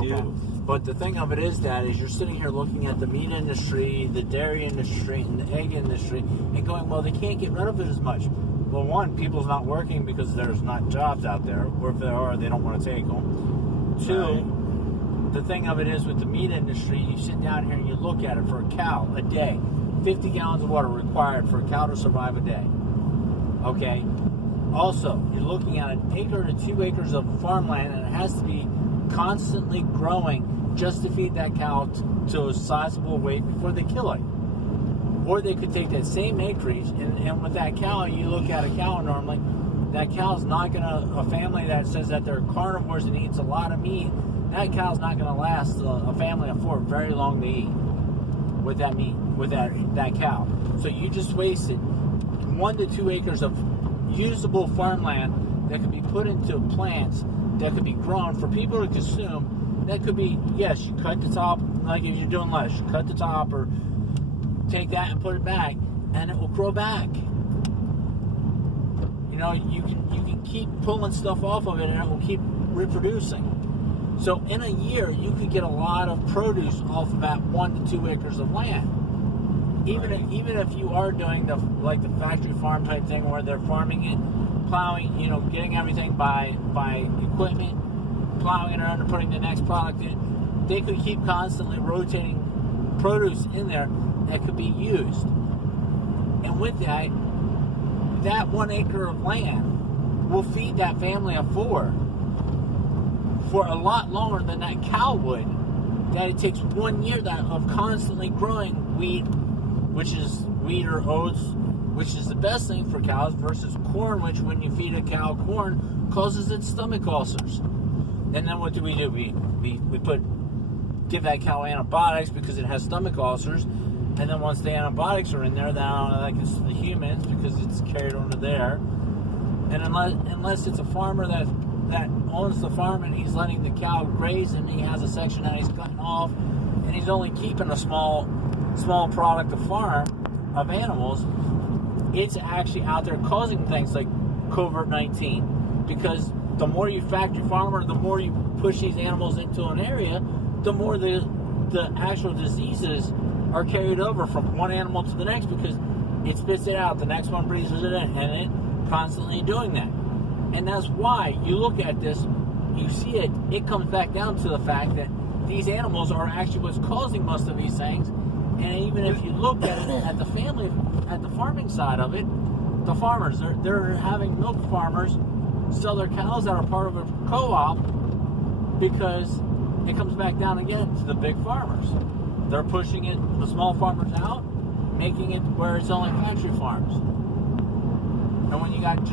do. Okay. But the thing of it is that is you're sitting here looking at the meat industry, the dairy industry, and the egg industry, and going, well, they can't get rid of it as much. Well, one, people's not working because there's not jobs out there, or if there are, they don't want to take them. Two, the thing of it is with the meat industry, you sit down here and you look at it for a cow a day. 50 gallons of water required for a cow to survive a day. Okay? Also, you're looking at an acre to 2 acres of farmland, and it has to be constantly growing just to feed that cow to a sizable weight before they kill it. Or they could take that same acreage, and with that cow, you look at a cow normally, that cow's not going to, a family that says that they're carnivores and eats a lot of meat, that cow's not going to last a family of 4 very long to eat with that meat, with that cow. So you just wasted 1 to 2 acres of usable farmland that could be put into plants that could be grown for people to consume. That could be, yes, you cut the top, like if you're doing lettuce, you cut the top or take that and put it back, and it will grow back. You know, you can keep pulling stuff off of it, and it will keep reproducing. So in a year, you could get a lot of produce off of that 1 to 2 acres of land. Even if you are doing the factory farm type thing where they're farming it, plowing, you know, getting everything by equipment, plowing it around and putting the next product in, they could keep constantly rotating produce in there that could be used. And with that 1 acre of land will feed that family of 4 for a lot longer than that cow would. That it takes 1 year of constantly growing wheat, which is wheat or oats, which is the best thing for cows, versus corn, which when you feed a cow corn causes its stomach ulcers. And then what do? We give that cow antibiotics because it has stomach ulcers. And then once the antibiotics are in there, like it's the humans because it's carried over there. And unless it's a farmer that owns the farm and he's letting the cow graze and he has a section that he's cutting off and he's only keeping a small product of animals, it's actually out there causing things like COVID-19. Because the more you factory farmer, the more you push these animals into an area, the more the actual diseases are carried over from one animal to the next because it spits it out, the next one breathes it in, and it constantly doing that. And that's why you look at this, you see it comes back down to the fact that these animals are actually what's causing most of these things. And even if you look at it at the farming side of it, the farmers, they're having milk farmers sell their cows that are part of a co-op because it comes back down again to the big farmers. They're pushing it, the small farmers out, making it where it's only factory farms. And when you got